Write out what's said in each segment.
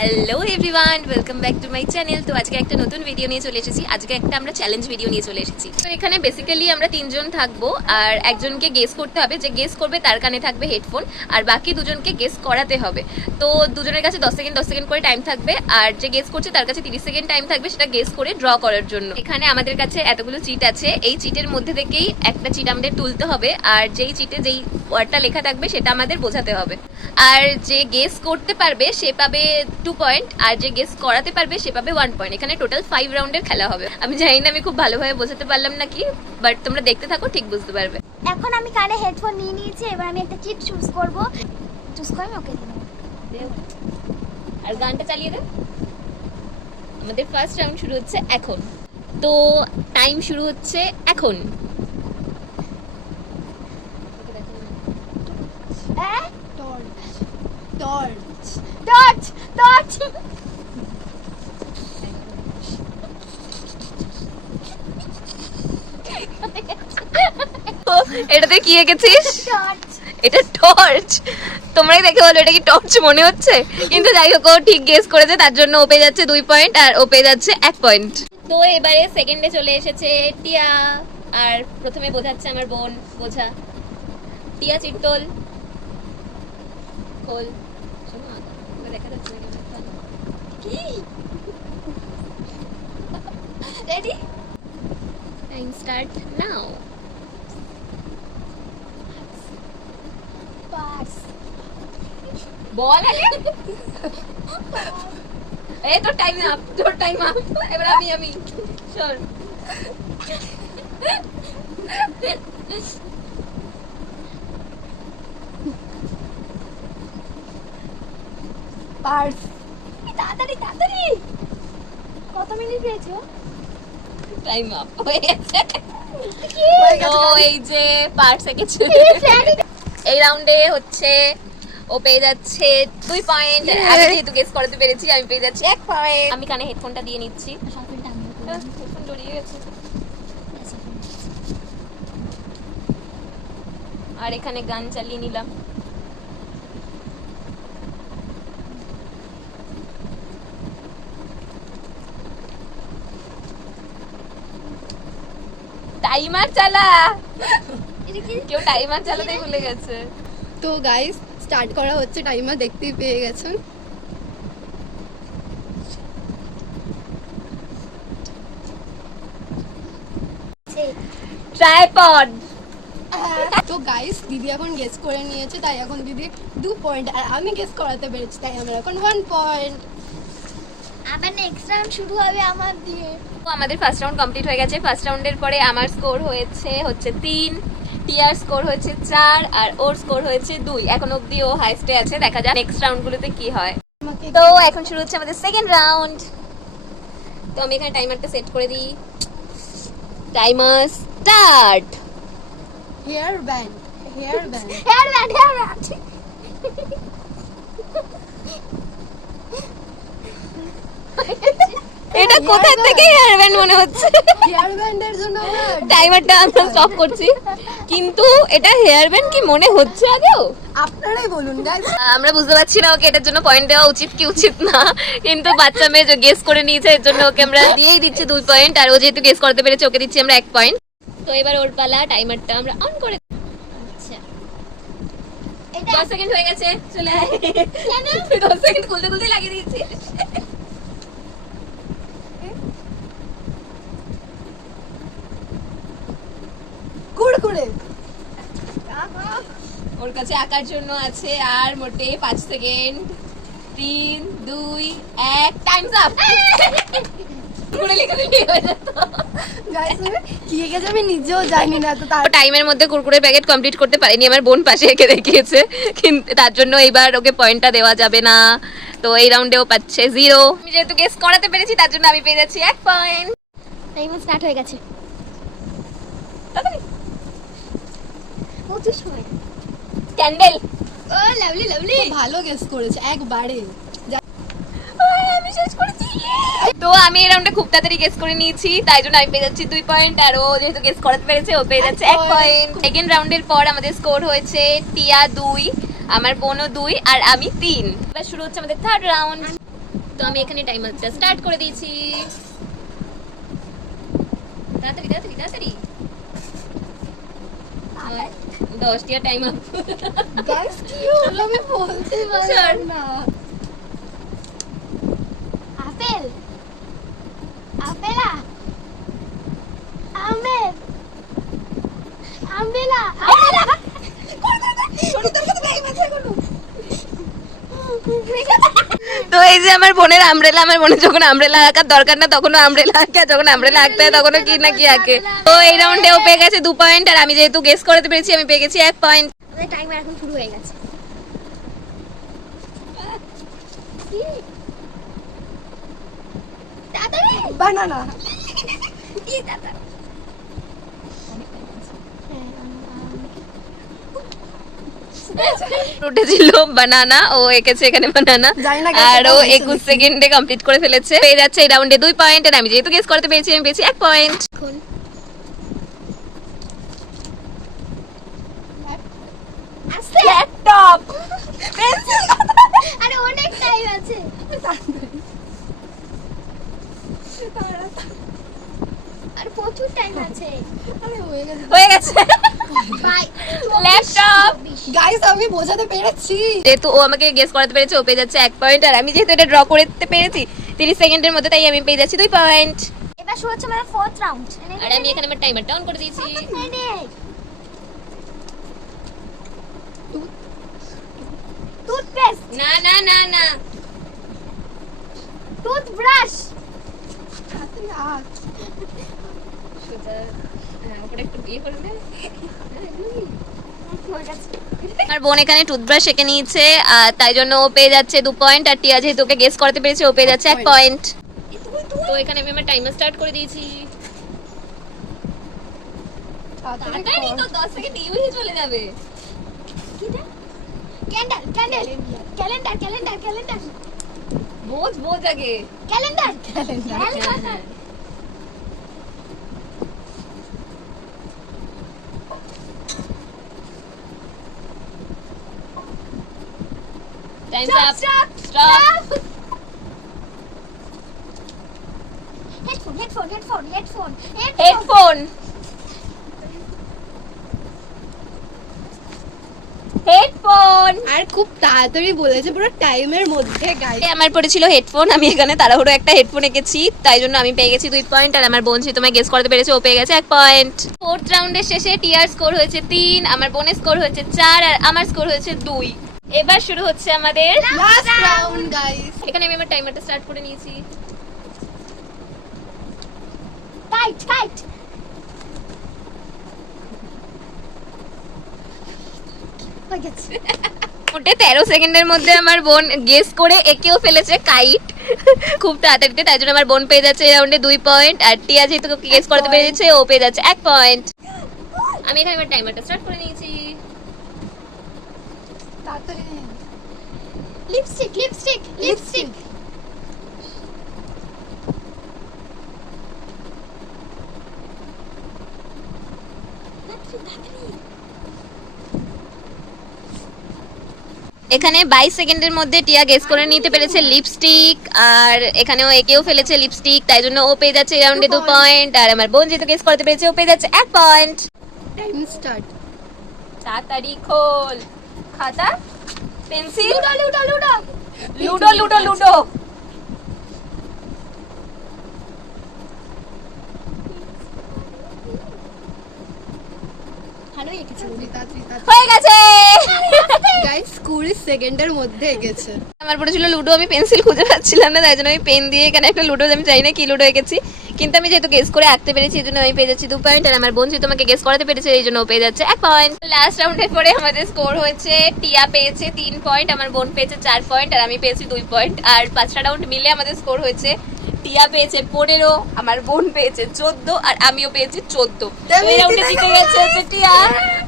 Hello everyone, welcome back to my channel. তো আজকে একটা নতুন ভিডিও নিয়ে চলে এসেছি। আজকে একটা আমরা চ্যালেঞ্জ ভিডিও নিয়ে চলে এসেছি। তো এখানে বেসিক্যালি আমরা তিনজন থাকবো, আর একজনকে গেস করতে হবে, যে গেস করবে তার কানে থাকবে হেডফোন, আর বাকি দুজনকে গেস করাতে হবে। তো দুজনের কাছে 10 সেকেন্ড করে টাইম থাকবে, আর যে গেস করছে তার কাছে 30 সেকেন্ড টাইম থাকবে সেটা গেস করে ড্র করার জন্য। এখানে আমাদের কাছে এতগুলো চিট আছে, এই চিটের মধ্যে থেকেই একটা চিট আমাদের তুলতে হবে, আর যেই চিটে যেই ওয়ার্ডটা লেখা থাকবে সেটা আমাদের বোঝাতে হবে। আর যে গেস করতে পারবে সে পাবে 2 পয়েন্ট, আর যে গেস করাতে পারবে সে পাবে 1 পয়েন্ট। এখানে টোটাল 5 রাউন্ডের খেলা হবে। আমি জানি না আমি খুব ভালোভাবে বোঝাতে পারলাম নাকি, বাট তোমরা দেখতে থাকো, ঠিক বুঝতে পারবে। এখন আমি কানে হেডফোন নিয়ে নিয়েছি, এবার আমি একটা চিট চুজ করব। চুজ করে আমি ওকে দিব। আর গানটা চালিয়ে দে। আমাদের ফার্স্ট রাউন্ড শুরু হচ্ছে এখন। তো টাইম শুরু হচ্ছে এখন। হ্যাঁ, টর্চ টর্চ টর্চ টর্চ। এটাতে কি এঁকেছিস? টর্চ। এটা টর্চ। তোমরাই দেখে বলো এটা কি টর্চ মনে হচ্ছে? কিন্তু যাই হোক, ও ঠিক গেস করেছে, তার জন্য ও পেয়ে যাচ্ছে 2 পয়েন্ট, আর ও পেয়ে যাচ্ছে 1 পয়েন্ট। তো এবারে সেকেন্ডে চলে এসেছে টিয়া, আর প্রথমে বোঝাচ্ছে আমার বোন। বোঝা টিয়া, চিট্টল খোল। শোনো, আগে দেখা যাচ্ছে না কি? Ready? Time start now. Pass. বল আগে। এই তো টাইম আপ, তোর টাইম আপ। এবার আমি শোন। পার্স। তাড়াতাড়ি তাড়াতাড়ি। কত মিনিট পেয়েছো? টাইম আপ হয়ে গেছে। কি? তো এই যে পার্টস এঁকেছে, এই রাউন্ডে হচ্ছে ও পেয়ে যাচ্ছে 2 পয়েন্ট। আমি যেহেতু গেস করতে পেরেছি, আমি পেয়ে যাচ্ছি 1 পয়েন্ট। আমি কানে হেডফোনটা দিয়ে নিচ্ছি। হেডফোন জড়িয়ে গেছে। আর এখানে গান চালিয়ে নিলাম। টাইমার চালা। কেউ টাইমার চালাতেই ভুলে গেছে। তো গাইস স্টার্ট করা হচ্ছে, টাইমার দেখতেই পেয়ে গেছেন। ট্রাইপড। তো গাইস দিদি এখন গেস করে নিয়েছে, তাই এখন দিদি 2 পয়েন্ট, আর আমি গেস করাতে পেরেছি তাই আমার এখন 1 পয়েন্ট। আবার নেক্সট রাউন্ড শুরু হবে আমার দিয়ে। তো আমাদের ফার্স্ট রাউন্ড কমপ্লিট হয়ে গেছে। ফার্স্ট রাউন্ডের পরে আমার স্কোর হচ্ছে 3, টিয়ার স্কোর হয়েছে 4, আর ওর স্কোর হয়েছে 2। এখন অবধি ও হাইস্টে আছে, দেখা যাক নেক্সট রাউন্ডগুলোতে কি হয়। তো এখন শুরু হচ্ছে আমাদের সেকেন্ড রাউন্ড। তো আমি এখানে টাইমারটা সেট করে দিই। Timer start. Hair band hair band hair band hair band. এটা কোথা থেকে হেয়ার ব্যান্ড মনে হচ্ছে? হেয়ার ব্যান্ডের জন্য টাইমারটা আমরা স্টপ করছি। কিন্তু এটা হেয়ার ব্যান্ড কি মনে হচ্ছে আগেও? আপনারাই বলুন গাইস। আমরা বুঝতে পারছি না ওকে এটার জন্য পয়েন্ট দেওয়া উচিত কি উচিত না, কিন্তু বাচ্চা মেয়ে যে গেস করে নিয়েছে এর জন্য ওকে আমরা দিয়েই দিচ্ছি 2 পয়েন্ট, আর ও যেহেতু গেস করতে পেরেছে ওকে দিচ্ছি আমরা 1 পয়েন্ট। তো এবার ওর পালা, টাইমারটা আমরা অন করে। আচ্ছা, এটা 10 সেকেন্ড হয়ে গেছে, চলে আয়। তুই 10 সেকেন্ড খুলতে লাগিয়ে দিয়েছিস। কুড়কুড়ে। ওর কাছে আঁকার জন্য আছে আর মোটে 5 সেকেন্ড। 3, 2, 1, Times up. পুরো লিখে দিলেই হয়ে যেত। গাইস কি এঁকেছে আমি নিজেও জানি না, তো তার টাইমের মধ্যে কুরকুরে প্যাকেট কমপ্লিট করতে পারিনি, আমার বোন পাশে এঁকে দেখিয়েছে, কিন্তু তার জন্য এইবার ওকে পয়েন্টটা দেওয়া যাবে না। তো এই রাউন্ডেও পাচ্ছে 0। আমি যেহেতু গেস করাতে পেরেছি তার জন্য আমি পেয়ে যাচ্ছি 1 পয়েন্ট। টাইমার স্টার্ট হয়ে গেছে। প্রচুর সময়। ক্যান্ডেল। ও লাভলি লাভলি। ভালো গেস করেছে একবারে। আমি শেষ করেছি। তো আমি এই রাউন্ডে খুব তাড়াতাড়ি গেস করে নিয়েছি, তাই জন্য আমি পেয়ে যাচ্ছি 2 পয়েন্ট, আর ও যেহেতু গেস করাতে পেরেছে ও পেয়ে যাচ্ছে 1 পয়েন্ট। সেকেন্ড রাউন্ডের পর আমাদের স্কোর হয়েছে টিয়া 2, আমার বোনও 2, আর আমি 3। এবার শুরু হচ্ছে আমাদের থার্ড রাউন্ড। তো আমি এখানে টাইমারটা স্টার্ট করে দিয়েছি। তাড়াতাড়ি তাড়াতাড়ি তাড়াতাড়ি। 10 টিয়া টাইম আপ। গাইস কি হলো আমি বলতেই পারলাম না। আপেল আপেলা আমের আমবেলা আমবেলা তো এই যে আমার বোনের আমব্রেলা, আমার বোনের যখন আমব্রেলা আঁকার দরকার না তখনও আমব্রেলা আঁকে, যখন আমব্রেলা আঁকতে হয় তখনও কি না কি আঁকে। তো এই রাউন্ডে ও পেয়ে গেছে 2 পয়েন্ট, আর আমি যেহেতু গেস করতে পেরেছি আমি পেয়ে গেছি 1 পয়েন্ট। আমাদের টাইমার এখন শুরু হয়ে গেছে। তাড়াতাড়ি বানানা। দিয়ে তাড়াতাড়ি। উঠেছিল বানানা, ও এঁকেছে এখানে বানানা, জানি না guys, আর ও এটা হয়েছে 21 সেকেন্ডে কমপ্লিট করে ফেলেছে। পেয়ে যাচ্ছে এই রাউন্ডে 2 পয়েন্ট, আর আমি যেহেতু গেস করতে পেরেছি আমি পেয়েছি 1 পয়েন্ট। এখন আস্তে ল্যাপটপ পেন্সিল। আরে অনেক টাইম আছে। আর প্রচুর টাইম আছে। আরে হয়ে গেছে। হয়ে গেছে বাই ল্যাপটপ। গাইস আমি বোঝাতে পেরেছি। যেহেতু ও আমাকে গেস করাতে পেরেছে ও পেয়ে যাচ্ছে 1 পয়েন্ট, আর আমি যেহেতু এটা ড্র করতে পেরেছি 30 সেকেন্ডের মধ্যে, তাই আমি পেয়ে যাচ্ছি 2 পয়েন্ট। এবার শুরু হচ্ছে আমাদের 4th রাউন্ড। আর আমি এখানে আমার টাইমারটা অন করে দিয়েছি। টুথপেস্ট না না না না, টুথব্রাশ তাড়াতাড়ি আঁক। সোজা উপরে একটু ইয়ে করে দে। আমার বোন এখানে টুথব্রাশ এঁকে নিয়েছে, আর তাই জন্য ও পেয়ে যাচ্ছে 2 পয়েন্ট, আর টিয়া যেহেতু ওকে গেস করতে পেরেছে ও পেয়ে যাচ্ছে 1 পয়েন্ট। তো এখানে আমি আমার টাইমার স্টার্ট করে দিয়েছি। তাড়াতাড়ি তাড়াতাড়ি তো 10 সেকেন্ড ইউই চলে যাবে। Candle candle calendar calendar calendar বোঝ বোঝ আগে। ক্যালেন্ডার হ্যাঁ। Time's up. Stop. Headphone headphone headphone headphone headphone headphone. আর খুব তাড়াতাড়ি বলেছে পুরো টাইমের মধ্যে গাইস। আমার পড়েছিল হেডফোন, আমি এখানে তাড়াহুড়ো একটা হেডফোন এঁকেছি, তাই জন্য আমি পেয়ে গেছি 2 পয়েন্ট, আর আমার বোন তোমায় গেস করতে পেরেছে ও পেয়ে গেছে 1 পয়েন্ট। 4th রাউন্ডের শেষে টিয়ার স্কোর হয়েছে 3, আমার বোনের স্কোর হয়েছে 4, আর আমার স্কোর হয়েছে 2। এবার শুরু হচ্ছে আমাদের লাস্ট রাউন্ড গাইস। এখানে আমি আমার টাইমারটা স্টার্ট করে নিয়েছি। কাইট কাইট হয়ে গেছে। মোটে 13 সেকেন্ডের মধ্যে আমার বোন গেস করে একেও ফেলেছে কাইট খুব তাড়াতাড়িতে, তাই জন্য আমার বোন পেয়ে যাচ্ছে এই রাউন্ডে 2 পয়েন্ট, আর টিয়া যেহেতু গেস করতে পেরেছে ও পেয়ে যাচ্ছে 1 পয়েন্ট। আমি এখানে আমার টাইমারটা স্টার্ট করে নিয়েছি। তাড়াতাড়ি লিপস্টিক লিপস্টিক লিপস্টিক এখানে 22 সেকেন্ডের মধ্যে টিয়া গেস করে নিতে পেরেছে লিপস্টিক, আর এখানেও একেও ফেলেছে লিপস্টিক, তাই জন্য ও পেয়ে যাচ্ছে এই রাউন্ডে 2 পয়েন্ট, আর আমার বোন যেহেতু গেস করতে পেরেছে ও পেয়ে যাচ্ছে 1 পয়েন্ট। Time start. তাড়াতাড়ি খোল খাতা pencil. Ludo ludo ludo ludo ludo ludo. ভালো এঁকেছে। হয়ে গেছে গাইস 20 সেকেন্ডের মধ্যে এগেছে। আমার পড়ে ছিল লুডো, আমি পেন্সিল খুঁজে পাচ্ছিলাম না, তাই জন্য আমি পেন দিয়ে এখানে একটা লুডো, আমি জানি না কি লুডো এঁকেছি, কিন্তু আমি যেহেতু গেস করে আঁকতে পেরেছি এই জন্য আমি পেয়ে যাচ্ছি 2 পয়েন্ট, আর আমার বোন যেহেতু আমাকে গেস করাতে পেরেছে এই জন্য ও পেয়ে যাচ্ছে 1 পয়েন্ট। লাস্ট রাউন্ডের পরে আমাদের স্কোর হয়েছে টিয়া পেয়েছে 3 পয়েন্ট, আমার বোন পেয়েছে 4 পয়েন্ট, আর আমি পেয়েছি 2 পয়েন্ট, আর 5টা রাউন্ড মিলে আমাদের স্কোর হয়েছে টিয়া পেয়েছে 15, আমার বোন পেয়েছে 14, আর আমিও পেয়েছি 14। এই রাউন্ডে জিতে গেছে হচ্ছে টিয়া,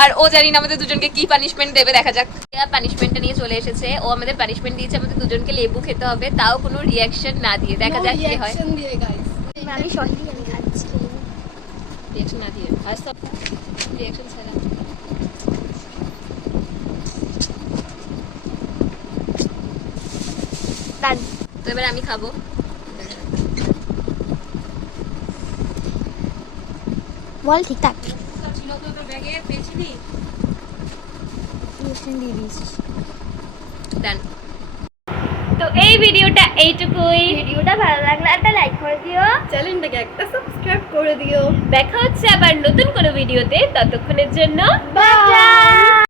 আর ও জানি না আমাদের দুজনকে কি পানিশমেন্ট দেবে, দেখা যাক। টিয়া পানিশমেন্টটা নিয়ে চলে এসেছে, ও আমাদের পানিশমেন্ট দিয়েছে আমাদের দুজনকে লেবু খেতে হবে, তাও কোনো রিঅ্যাকশন না দিয়ে, দেখা যাক কি হয়। রিঅ্যাকশন দিয়ে গাইস। আমি সহি আমি খাচ্ছি। রিঅ্যাকশন না দিয়ে আজ তো রিঅ্যাকশন ছাড়া। ডান তো এবার আমি খাবো। বল ঠিকঠাক ছিল তো তোর ব্যাগে পেয়েছিলি? দিয়ে দিস। ডান। তো এই ভিডিওটা এইটুকুই। ভিডিওটা ভালো লাগলে একটা লাইক করে দিও, চ্যানেলটাকে একটা সাবস্ক্রাইব করে দিও। দেখা হচ্ছে আবার নতুন কোনো ভিডিওতে, ততক্ষণের জন্য বাই।